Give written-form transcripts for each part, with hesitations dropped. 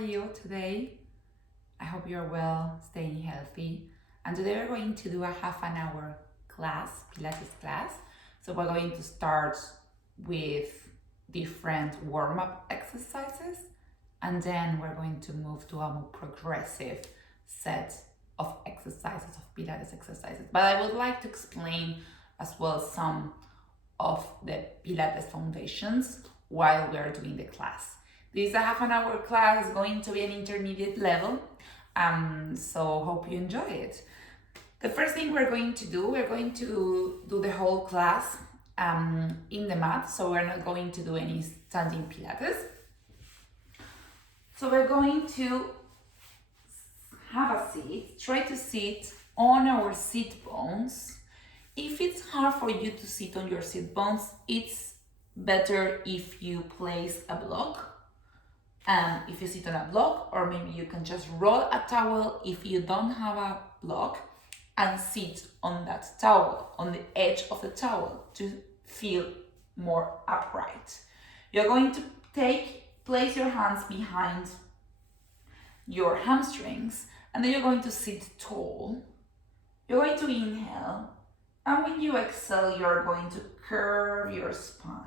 you today? I hope you're well, staying healthy. And today we're going to do a half an hour class, Pilates class. So we're going to start with different warm-up exercises, and then we're going to move to a more progressive set of exercises, of Pilates exercises. But I would like to explain as well some of the Pilates foundations while we are doing the class. This is a half an hour class, going to be an intermediate level, so hope you enjoy it. The first thing we're going to do the whole class in the mat, so we're not going to do any standing Pilates. So we're going to have a seat, try to sit on our sit bones. If it's hard for you to sit on your sit bones, it's better if you place a block. If you sit on a block, or maybe you can just roll a towel if you don't have a block and sit on that towel, on the edge of the towel to feel more upright. You're going to place your hands behind your hamstrings, and then you're going to sit tall. You're going to inhale, and when you exhale, you're going to curve your spine.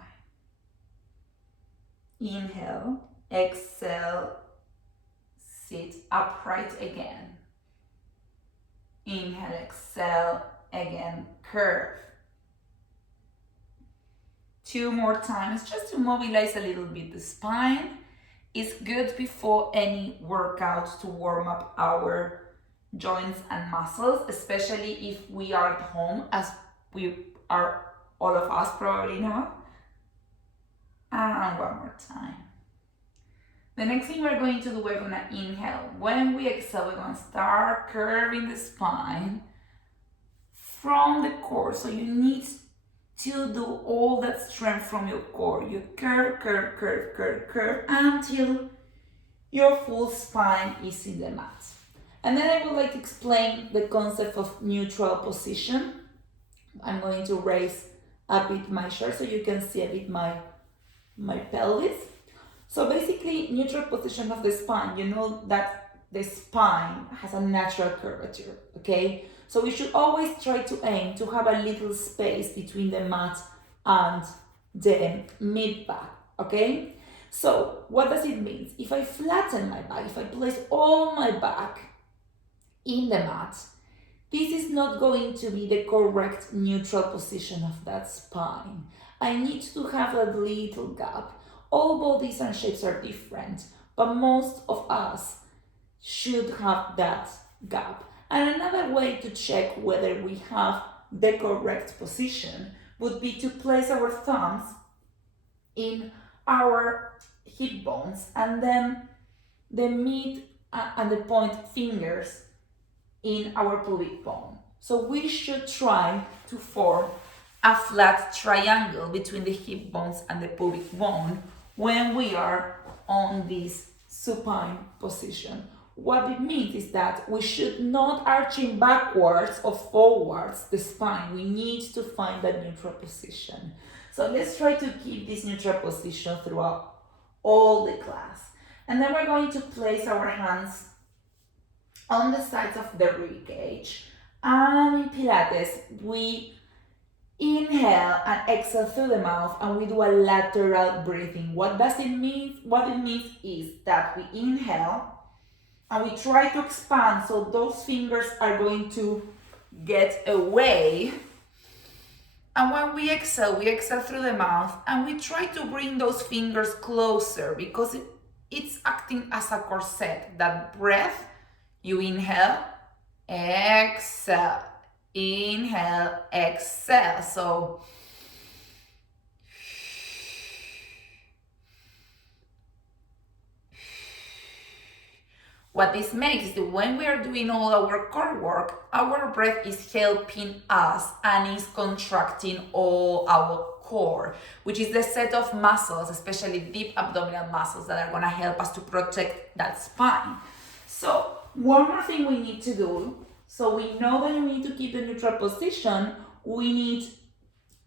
Inhale, exhale, sit upright again. Inhale, exhale, again, curve. 2 more times, just to mobilize a little bit the spine. It's good before any workout to warm up our joints and muscles, especially if we are at home, as we are, all of us probably now. And one more time. The next thing we're going to do, we're going to inhale. When we exhale, we're going to start curving the spine from the core. So you need to do all that strength from your core. You curve, curve, curve, curve, curve until your full spine is in the mat. And then I would like to explain the concept of neutral position. I'm going to raise a bit my shirt so you can see a bit my pelvis. So basically, neutral position of the spine, you know that the spine has a natural curvature, okay? So we should always try to aim to have a little space between the mat and the mid-back, okay? So what does it mean? If I flatten my back, if I place all my back in the mat, this is not going to be the correct neutral position of that spine. I need to have a little gap. All bodies and shapes are different, but most of us should have that gap. And another way to check whether we have the correct position would be to place our thumbs in our hip bones and then the mid and the point fingers in our pubic bone. So we should try to form a flat triangle between the hip bones and the pubic bone when we are on this supine position. What it means is that we should not arching backwards or forwards the spine. We need to find that neutral position. So let's try to keep this neutral position throughout all the class. And then we're going to place our hands on the sides of the rib cage. And in Pilates, we inhale and exhale through the mouth, and we do a lateral breathing. What does it mean? What it means is that we inhale and we try to expand, so those fingers are going to get away. And when we exhale through the mouth, and we try to bring those fingers closer because it's acting as a corset. That breath, you inhale, exhale. Inhale, exhale. So what this makes is that when we are doing all our core work, our breath is helping us and is contracting all our core, which is the set of muscles, especially deep abdominal muscles, that are going to help us to protect that spine. So one more thing we need to do. So we know that we need to keep the neutral position. We need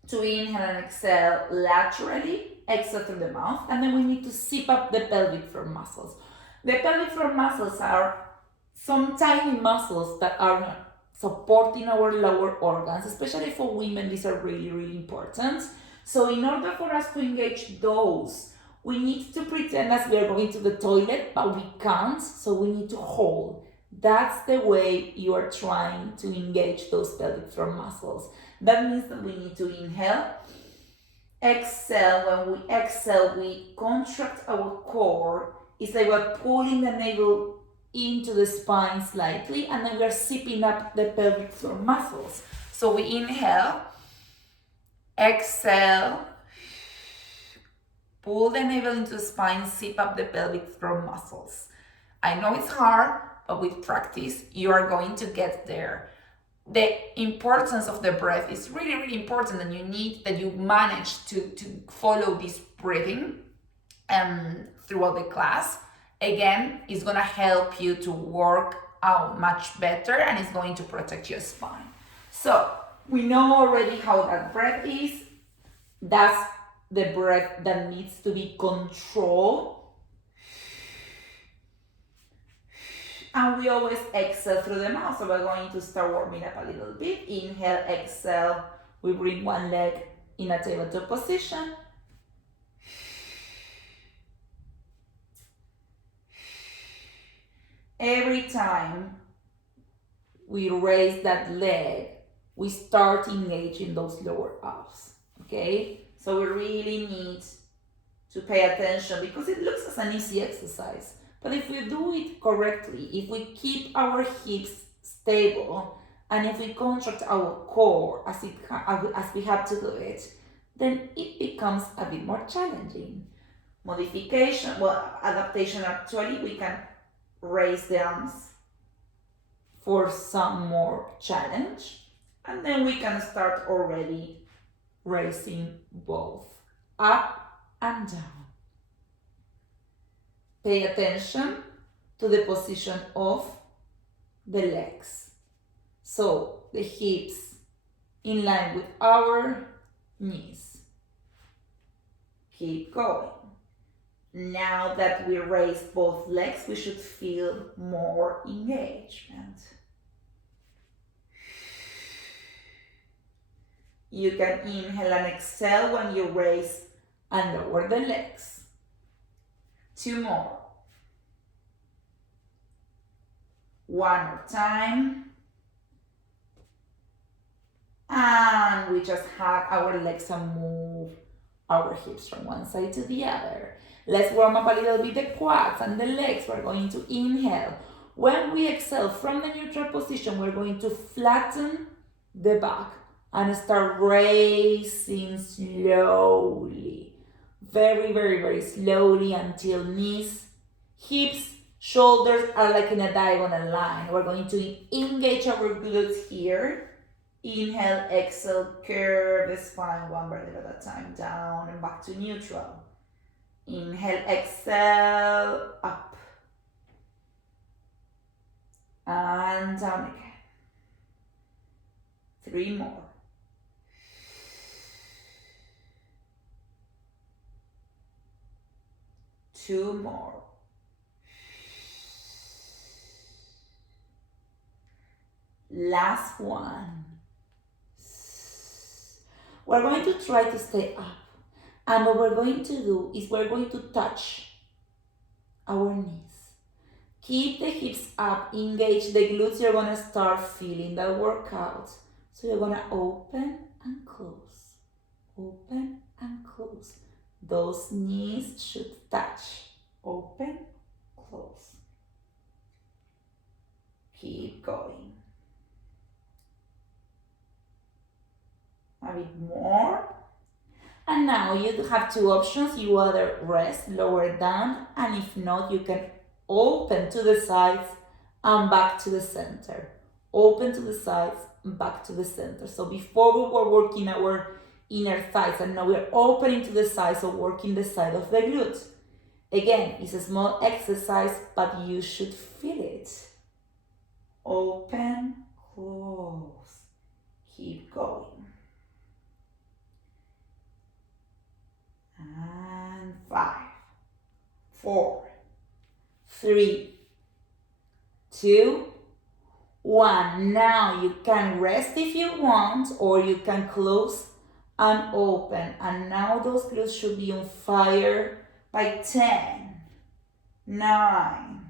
to inhale and exhale laterally, exhale through the mouth, and then we need to zip up the pelvic floor muscles. The pelvic floor muscles are some tiny muscles that are supporting our lower organs, especially for women. These are really, really important. So in order for us to engage those, we need to pretend as we are going to the toilet, but we can't, so we need to hold. That's the way you are trying to engage those pelvic floor muscles. That means that we need to inhale, exhale. When we exhale, we contract our core. It's like we're pulling the navel into the spine slightly, and then we're zipping up the pelvic floor muscles. So we inhale, exhale, pull the navel into the spine, zip up the pelvic floor muscles. I know it's hard, but with practice, you are going to get there. The importance of the breath is really, really important, and you need that you manage to follow this breathing throughout the class. Again, it's gonna help you to work out much better, and it's going to protect your spine. So we know already how that breath is. That's the breath that needs to be controlled. And we always exhale through the mouth. So we're going to start warming up a little bit. Inhale, exhale. We bring one leg in a tabletop position. Every time we raise that leg, we start engaging those lower abs. Okay? So we really need to pay attention, because it looks as an easy exercise. But if we do it correctly, if we keep our hips stable, and if we contract our core as we have to do it, then it becomes a bit more challenging. Adaptation actually, we can raise the arms for some more challenge, and then we can start already raising both up and down. Pay attention to the position of the legs. So the hips in line with our knees. Keep going. Now that we raise both legs, we should feel more engagement. You can inhale and exhale when you raise and lower the legs. 2 more. One more time. And we just hug our legs and move our hips from one side to the other. Let's warm up a little bit the quads and the legs. We're going to inhale. When we exhale from the neutral position, we're going to flatten the back and start raising slowly. Very, very, very slowly until knees, hips, shoulders are like in a diagonal line. We're going to engage our glutes here. Inhale, exhale, curve the spine one vertebra at a time, down and back to neutral. Inhale, exhale, up. And down again. 3 more. Two more. Last one. We're going to try to stay up. And what we're going to do is we're going to touch our knees. Keep the hips up, engage the glutes. You're going to start feeling that workout. So you're going to open and close. Open and close. Those knees should touch. Open, close. Keep going. A bit more. And now you have 2 options. You either rest, lower down, and if not, you can open to the sides and back to the center. Open to the sides, back to the center. So before we were working our inner thighs, and now we're opening to the sides, so working the side of the glutes. Again, it's a small exercise, but you should feel it. Open, close. Keep going. And 5, 4, 3, 2, 1. Now you can rest if you want, or you can close and open. And now those glutes should be on fire by 10, 9,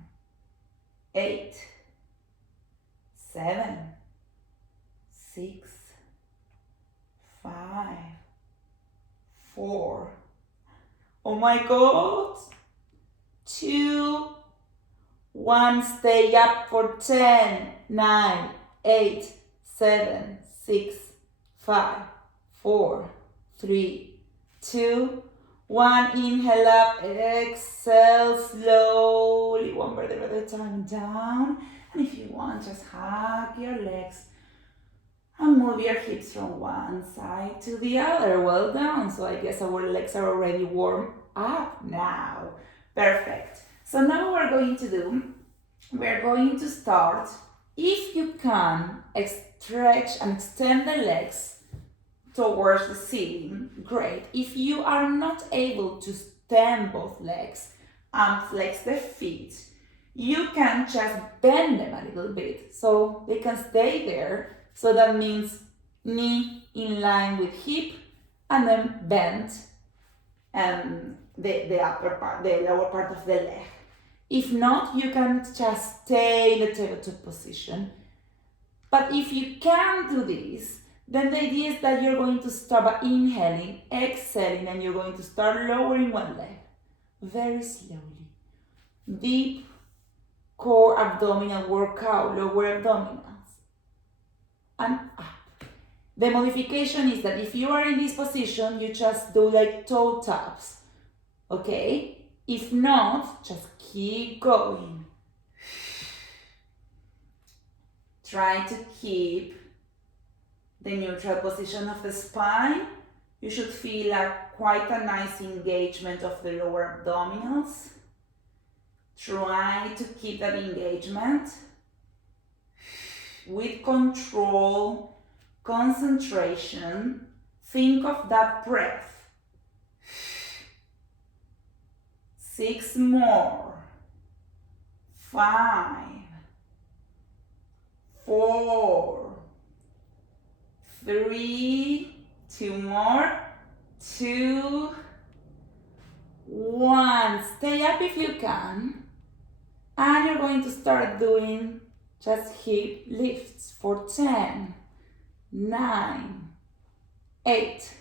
8, 7, 6, 5, 4. Oh my God. 2, 1. Stay up for 10, 9, 8, 7, 6, 5, 4, 3, 2, 1. Inhale up, exhale slowly, one vertebra at a time down. And if you want, just hug your legs and move your hips from one side to the other. Well done. So I guess our legs are already warm up now. Perfect. So now what we're going to start, if you can, stretch and extend the legs towards the ceiling, great. If you are not able to stand both legs and flex the feet, you can just bend them a little bit so they can stay there. So that means knee in line with hip and then bend the upper part, the lower part of the leg. If not, you can just stay in the tabletop position. But if you can't do this, then the idea is that you're going to start by inhaling, exhaling, and you're going to start lowering one leg very slowly. Deep core abdominal workout, lower abdominals, and up. The modification is that if you are in this position, you just do like toe taps, okay? If not, just keep going. Try to keep the neutral position of the spine. You should feel quite a nice engagement of the lower abdominals. Try to keep that engagement with control, concentration. Think of that breath. 6 more. 5, 4, 3, 2 more, 2, 1. Stay up if you can. And you're going to start doing just hip lifts for 10, 9, 8,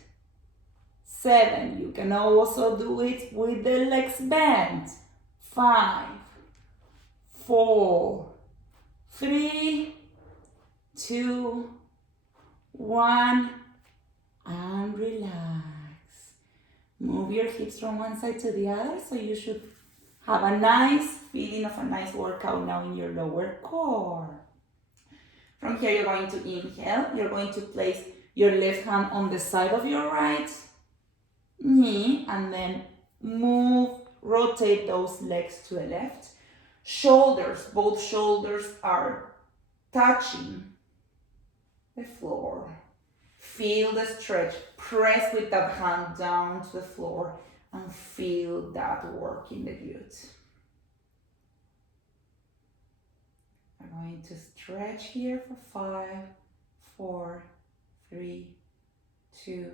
7. You can also do it with the legs bent. 5, 4, 3, 2, 1, and relax. Move your hips from one side to the other, so you should have a nice feeling of a nice workout now in your lower core. From here, you're going to inhale. You're going to place your left hand on the side of your right knee, and then rotate those legs to the left. Shoulders, both shoulders are touching the floor. Feel the stretch. Press with that hand down to the floor and feel that work in the glutes. I'm going to stretch here for 5, 4, 3, 2,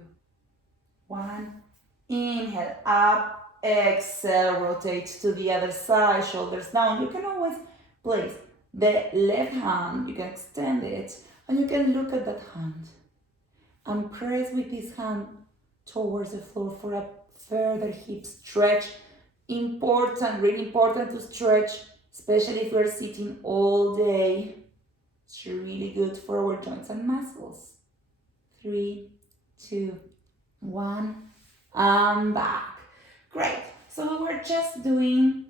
1. Inhale, up, exhale, rotate to the other side, shoulders down. You can always place the left hand, you can extend it, and you can look at that hand and press with this hand towards the floor for a further hip stretch. Important, really important to stretch, especially if we're sitting all day. It's really good for our joints and muscles. 3, 2, 1, and back. Great. So we were just doing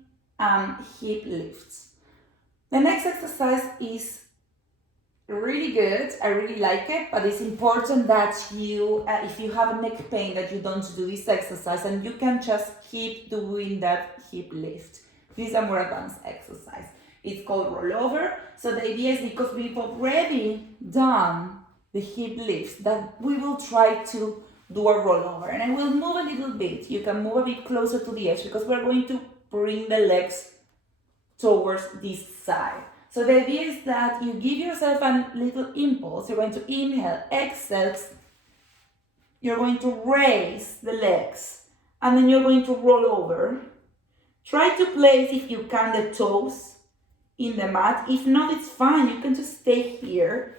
hip lifts. The next exercise is really good. I really like it, but it's important that you, if you have neck pain, that you don't do this exercise, and you can just keep doing that hip lift. This is a more advanced exercise. It's called rollover. So the idea is, because we've already done the hip lifts, that we will try to do a rollover. And I will move a little bit. You can move a bit closer to the edge, because we're going to bring the legs towards this side. So the idea is that you give yourself a little impulse. You're going to inhale, exhale. You're going to raise the legs, and then you're going to roll over. Try to place, if you can, the toes in the mat. If not, it's fine. You can just stay here.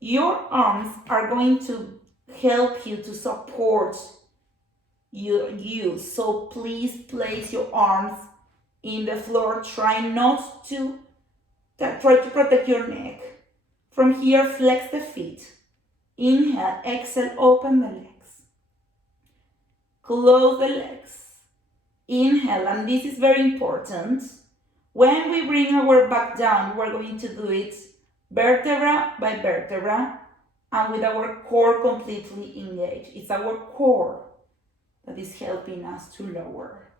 Your arms are going to help you to support you. So please place your arms in the floor. Try to protect your neck. From here, flex the feet. Inhale, exhale, open the legs. Close the legs. Inhale, and this is very important. When we bring our back down, we're going to do it vertebra by vertebra and with our core completely engaged. It's our core that is helping us to lower.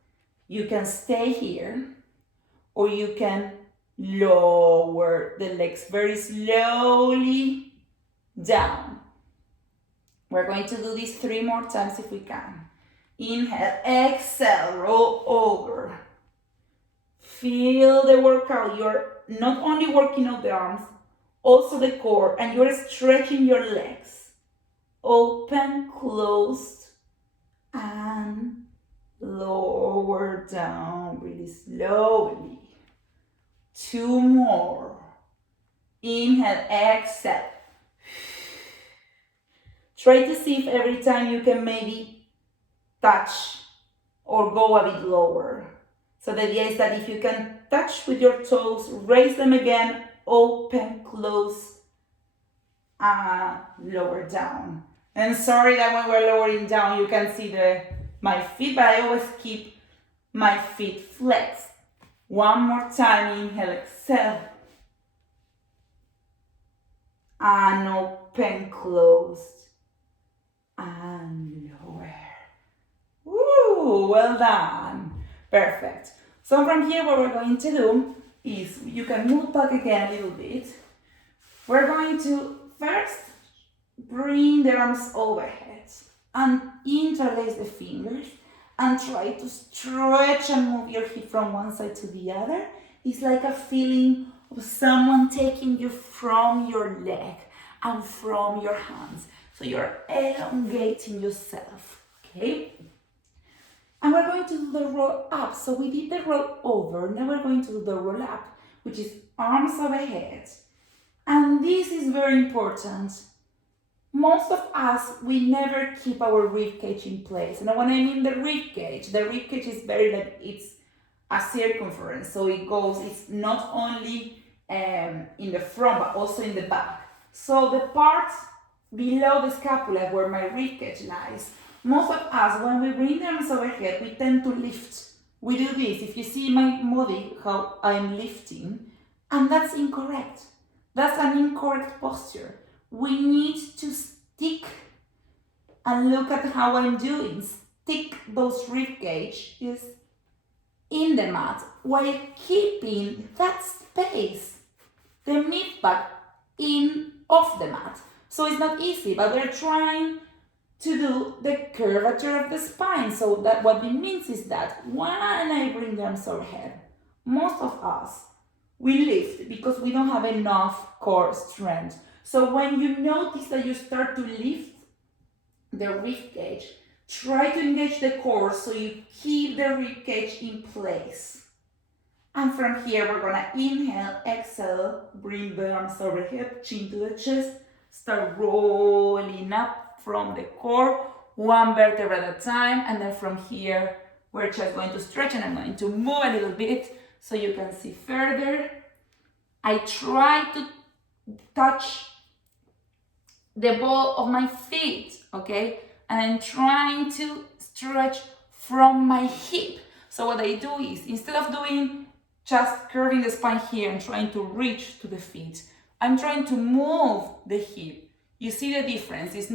You can stay here, or you can lower the legs very slowly down. We're going to do this 3 more times if we can. Inhale, exhale, roll over. Feel the workout. You're not only working out the arms, also the core, and you're stretching your legs. Open, closed, and lower down really slowly. 2 more. Inhale, exhale. Try to see if every time you can maybe touch or go a bit lower. So the idea is that if you can touch with your toes, raise them again, open, close, and lower down. And sorry that when we're lowering down, you can see my feet, but I always keep my feet flexed. 1 more time, inhale, exhale. And open, closed, and lower. Woo, well done. Perfect. So from here, what we're going to do is, you can move back again a little bit. We're going to first bring the arms overhead and interlace the fingers and try to stretch and move your hip from one side to the other. It's like a feeling of someone taking you from your leg and from your hands. So you're elongating yourself, okay? And we're going to do the roll up. So we did the roll over, now we're going to do the roll up, which is arms overhead. And this is very important. Most of us, we never keep our rib cage in place. And when I mean the rib cage is very like, it's a circumference. So it's not only in the front, but also in the back. So the part below the scapula where my rib cage lies, most of us, when we bring the arms overhead, we tend to lift. We do this. If you see my body, how I'm lifting, and that's incorrect. That's an incorrect posture. We need to stick and look at how I'm doing. Stick those rib cages in the mat while keeping that space, the mid-back, in off the mat. So it's not easy, but we're trying to do the curvature of the spine. So that what it means is that when I bring the arms overhead, most of us, we lift because we don't have enough core strength. So when you notice that you start to lift the rib cage, try to engage the core so you keep the rib cage in place. And from here, we're gonna inhale, exhale, bring the arms overhead, chin to the chest, start rolling up from the core, 1 vertebra at a time, and then from here, we're just going to stretch, and I'm going to move a little bit so you can see further. I try to touch the ball of my feet, okay? And I'm trying to stretch from my hip. So what I do is, instead of doing just curving the spine here and trying to reach to the feet, I'm trying to move the hip. You see the difference? It's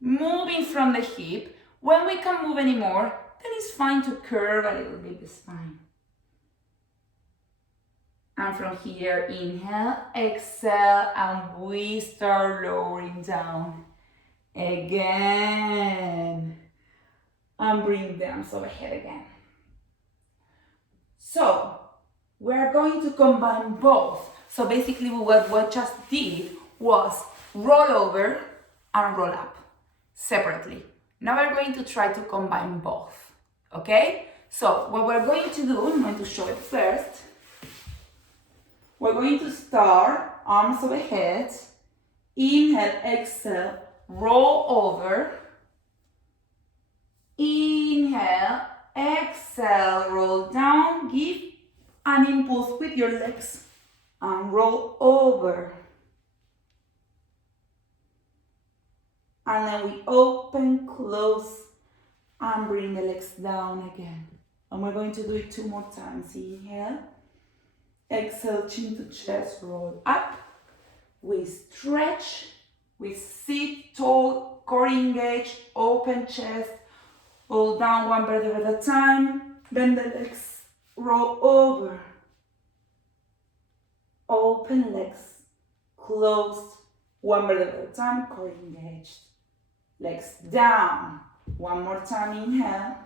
moving from the hip. When we can't move anymore, then it's fine to curve a little bit the spine. And from here, inhale, exhale, and we start lowering down. Again. And bring the arms overhead again. So we're going to combine both. So basically what we just did was roll over and roll up separately. Now we're going to try to combine both, okay? So what we're going to do, I'm going to show it first. We're going to start arms overhead, inhale, exhale, roll over, inhale, exhale, roll down, give an impulse with your legs and roll over. And then we open, close, and bring the legs down again. And we're going to do it 2 more times. Inhale, exhale, chin to chest, roll up. We stretch, we sit tall, core engaged, open chest, roll down 1 vertebra at a time, bend the legs, roll over. Open legs, closed, 1 vertebra at a time, core engaged. Legs down. 1 more time, inhale.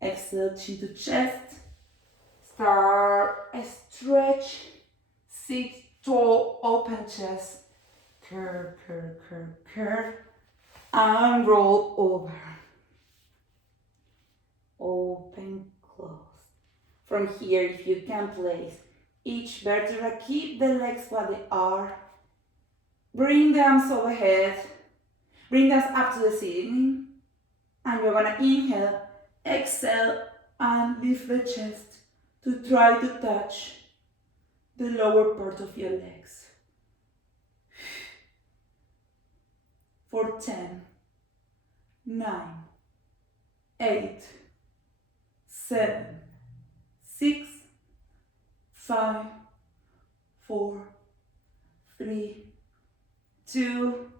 Exhale, chin to chest. Start a stretch. Sit tall, open chest. Curve, curve, curve, curve. And roll over. Open, close. From here, if you can place each vertebra, keep the legs what they are. Bring the arms overhead. Bring us up to the ceiling. And you're gonna inhale, exhale, and lift the chest to try to touch the lower part of your legs. For 10, 9, 8, 7, 6, 5, 4, 3, 2,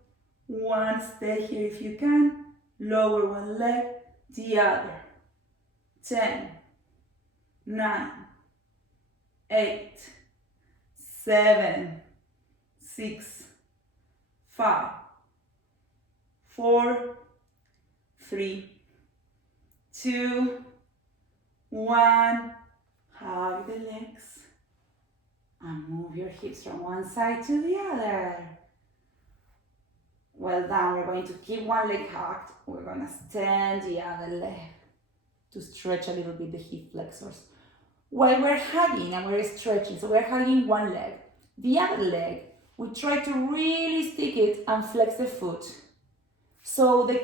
1. Stay here if you can. Lower one leg, the other. 10, 9, 8, 7, 6, 5, 4, 3, 2, 1. Hug the legs and move your hips from one side to the other. Well done. We're going to keep one leg hugged. We're going to stand the other leg to stretch a little bit the hip flexors. While we're hugging and we're stretching, so we're hugging one leg. The other leg, we try to really stick it and flex the foot so the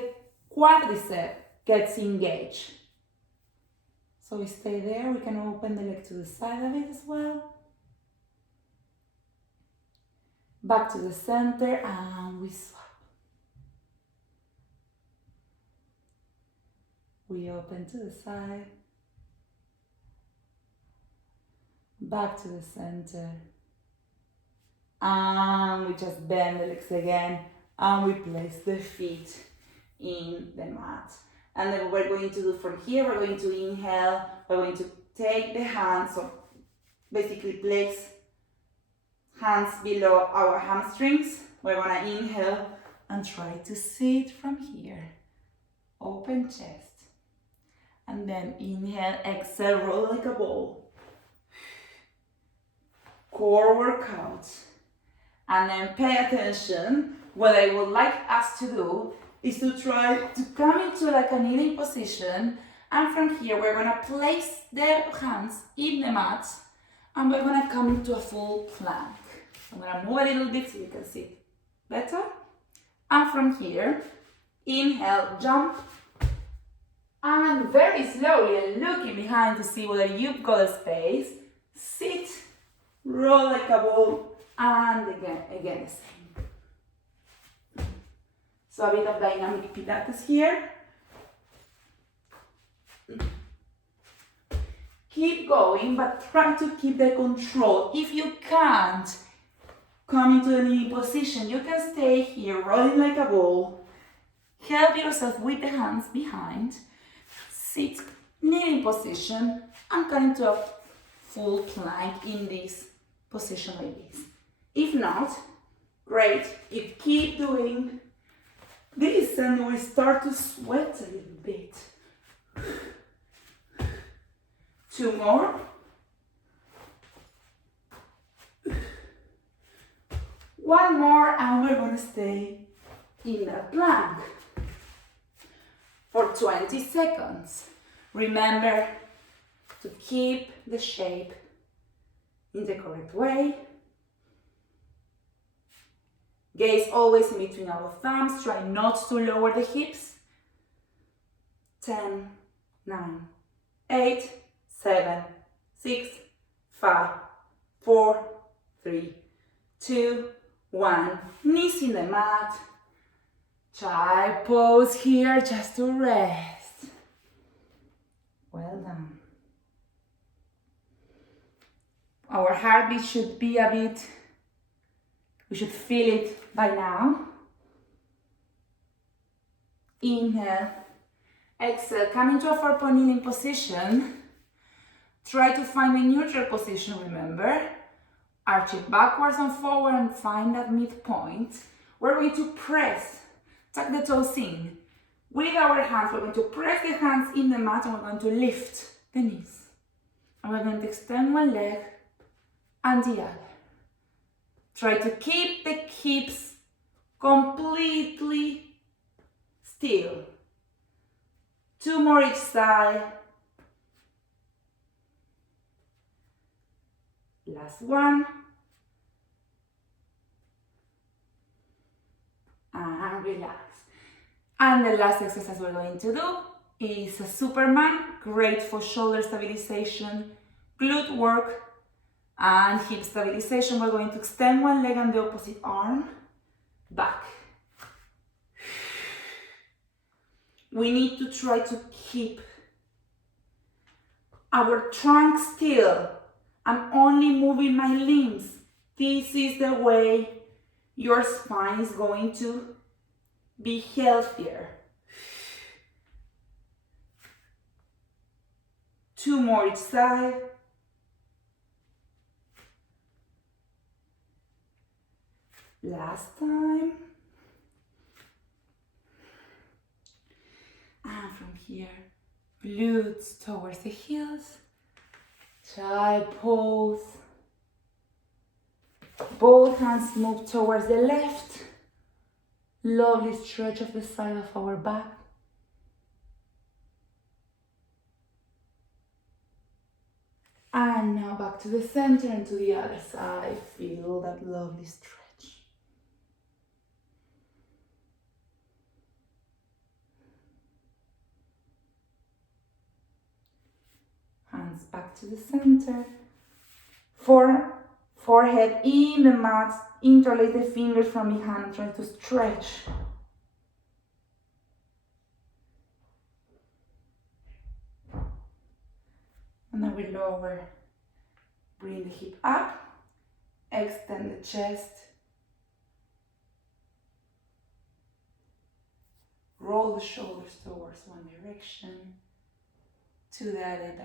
quadricep gets engaged. So we stay there. We can open the leg to the side of it as well. Back to the center and we swap. We open to the side, back to the center, and we just bend the legs again, and we place the feet in the mat. And then what we're going to do from here, we're going to inhale, we're going to take the hands, so basically place hands below our hamstrings. We're gonna inhale and try to sit from here, open chest. And then inhale, exhale, roll like a ball. Core workout. And then pay attention. What I would like us to do is to try to come into like a kneeling position. And from here, we're gonna place the hands in the mat. And we're gonna come into a full plank. I'm gonna move a little bit so you can see better. And from here, inhale, jump. And very slowly and looking behind to see whether you've got a space, sit, roll like a ball, and again the same. So a bit of dynamic Pilates here. Keep going, but try to keep the control. If you can't come into a kneeling position, you can stay here, rolling like a ball. Help yourself with the hands behind. Sit, kneeling position, and come into a full plank in this position like this. If not, great, you keep doing this and we start to sweat a little bit. 2 more. One more, and we're gonna stay in that plank for 20 seconds. Remember to keep the shape in the correct way. Gaze always in between our thumbs. Try not to lower the hips. 10, 9, 8, 7, 6, 5, 4, 3, 2, 1. Knees in the mat. Child pose here just to rest. Well done. Our heartbeat should be a bit, we should feel it by now. Inhale. Exhale. Come into a 4-point kneeling position. Try to find a neutral position, remember. Arch it backwards and forward and find that midpoint. We're going to press, tuck the toes in. With our hands, we're going to press the hands in the mat and we're going to lift the knees. And we're going to extend one leg and the other. Try to keep the hips completely still. 2 more each side. Last one. And relax. And the last exercise we're going to do is a Superman, great for shoulder stabilization, glute work, and hip stabilization. We're going to extend one leg and the opposite arm back. We need to try to keep our trunk still. I'm only moving my limbs. This is the way your spine is going to be healthier. 2 more each side. Last time. And from here, glutes towards the heels. Child pose. Both hands move towards the left. Lovely stretch of the side of our back. And now back to the center and to the other side. Feel that lovely stretch. Hands back to the center. Forehead in the mat. Interlace the fingers from behind and try to stretch. And then we lower. Bring the hip up. Extend the chest. Roll the shoulders towards one direction, to the other direction.